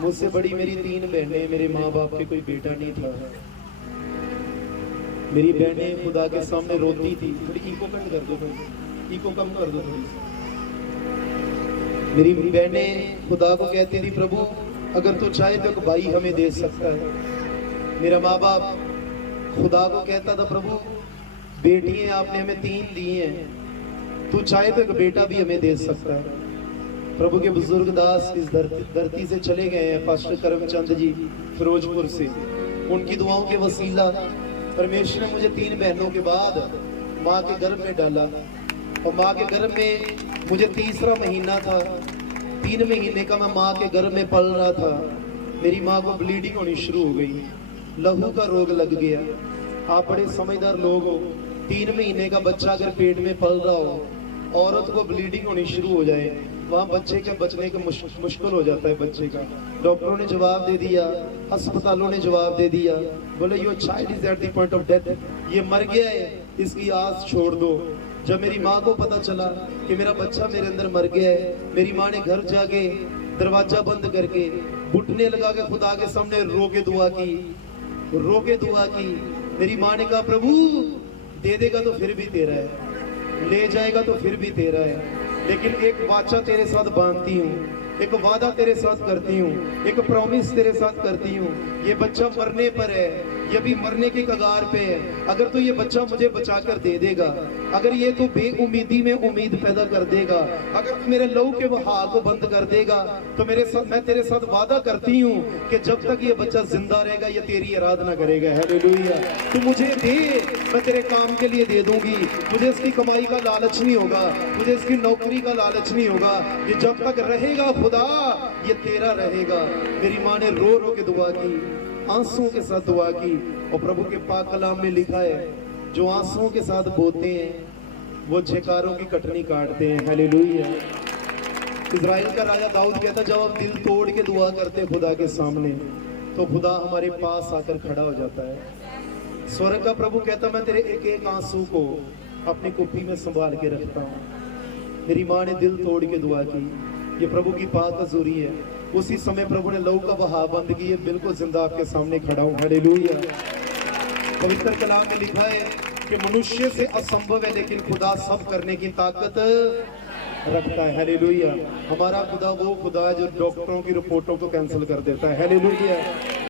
मुझसे बड़ी मेरी 3 बहनें, मेरे माँ बाप के कोई बेटा नहीं था। मेरी बहनें खुदा के सामने रोती थी। थोड़ी इको कट कर दो, इको कम कर दो थोड़ी सी। मेरी बहनें खुदा को कहती थी, प्रभु अगर तू चाहे तो एक भाई हमें दे सकता है। मेरा माँ बाप खुदा को कहता था, प्रभु बेटियां आपने हमें 3 दी हैं, तू चाहे तो एक बेटा भी हमें दे सकता है। प्रभु के बुजुर्ग दास इस धरती से चले गए हैं, पास्टर करमचंद जी फिरोजपुर से। उनकी दुआओं के वसीला परमेश्वर ने मुझे 3 बहनों के बाद माँ के गर्भ में डाला। और माँ के गर्भ में मुझे तीसरा महीना था, 3 महीने का मैं माँ के गर्भ में पल रहा था। मेरी माँ को ब्लीडिंग होनी शुरू हो गई, लहू का रोग लग गया। आप बड़े समझदार लोग हो, 3 महीने का बच्चा अगर पेट में पल रहा हो, औरत को ब्लीडिंग होनी शुरू हो जाए, वहाँ बच्चे के बचने का मुश्किल हो जाता है। बच्चे का डॉक्टरों ने जवाब दे दिया, अस्पतालों ने जवाब दे दिया, बोले your child is at the point of death, ये मर गया है, इसकी आस छोड़ दो। जब मेरी माँ को पता चला कि मेरा बच्चा मेरे अंदर मर गया है, मेरी माँ ने घर जाके दरवाजा बंद करके घुटने लगा के खुदा के सामने रो के दुआ की, रो के दुआ की। मेरी माँ ने कहा, प्रभु दे देगा तो फिर भी तेरा है, ले जाएगा तो फिर भी तेरा है, लेकिन एक वाचा तेरे साथ बांधती हूँ, एक वादा तेरे साथ करती हूँ, एक प्रॉमिस तेरे साथ करती हूँ। ये बच्चा मरने पर है, ये भी मरने के कगार पे है। अगर तू ये बच्चा मुझे बचा कर दे देगा, अगर ये तू बेउमीदी में उम्मीद पैदा कर देगा, अगर तू मेरे लहू के बहा को बंद कर देगा, तो मैं तेरे साथ वादा करती हूँ कि जब तक ये बच्चा जिंदा रहेगा ये तेरी आराधना करेगा। हालेलुया। तू मुझे दे, मैं तेरे काम के लिए दे दूंगी। मुझे इसकी कमाई का लालच नहीं होगा, मुझे इसकी नौकरी का लालच नहीं होगा। ये जब तक रहेगा खुदा, ये तेरा रहेगा। मेरी माँ ने रो रो के दुआ की, आंसुओं के साथ दुआ की। और प्रभु के पाक कलाम में लिखा है, जो आंसुओं के साथ बोते हैं वो झकारों की कटनी काटते हैं। हालेलुया। इज़राइल का राजा दाऊद कहता, जब हम दिल तोड़ के दुआ करते हैं खुदा के सामने, तो खुदा हमारे पास आकर खड़ा हो जाता है। स्वर्ग का प्रभु कहता, मैं तेरे एक एक आंसू को अपनी कुप्पी में संभाल के रखता हूँ। मेरी माँ ने दिल तोड़ के दुआ की, ये प्रभु की पाक हजूरी है। उसी समय प्रभु ने लहू का बहाव बंद किया, बिल्कुल जिंदा आपके सामने खड़ा हूं। हालेलुया। पवित्र कलाम में लिखा है कि मनुष्य से असंभव है, लेकिन खुदा सब करने की ताकत रखता है। हालेलुया। हमारा खुदा वो खुदा है जो डॉक्टरों की रिपोर्टों को कैंसिल कर देता है। हालेलुया।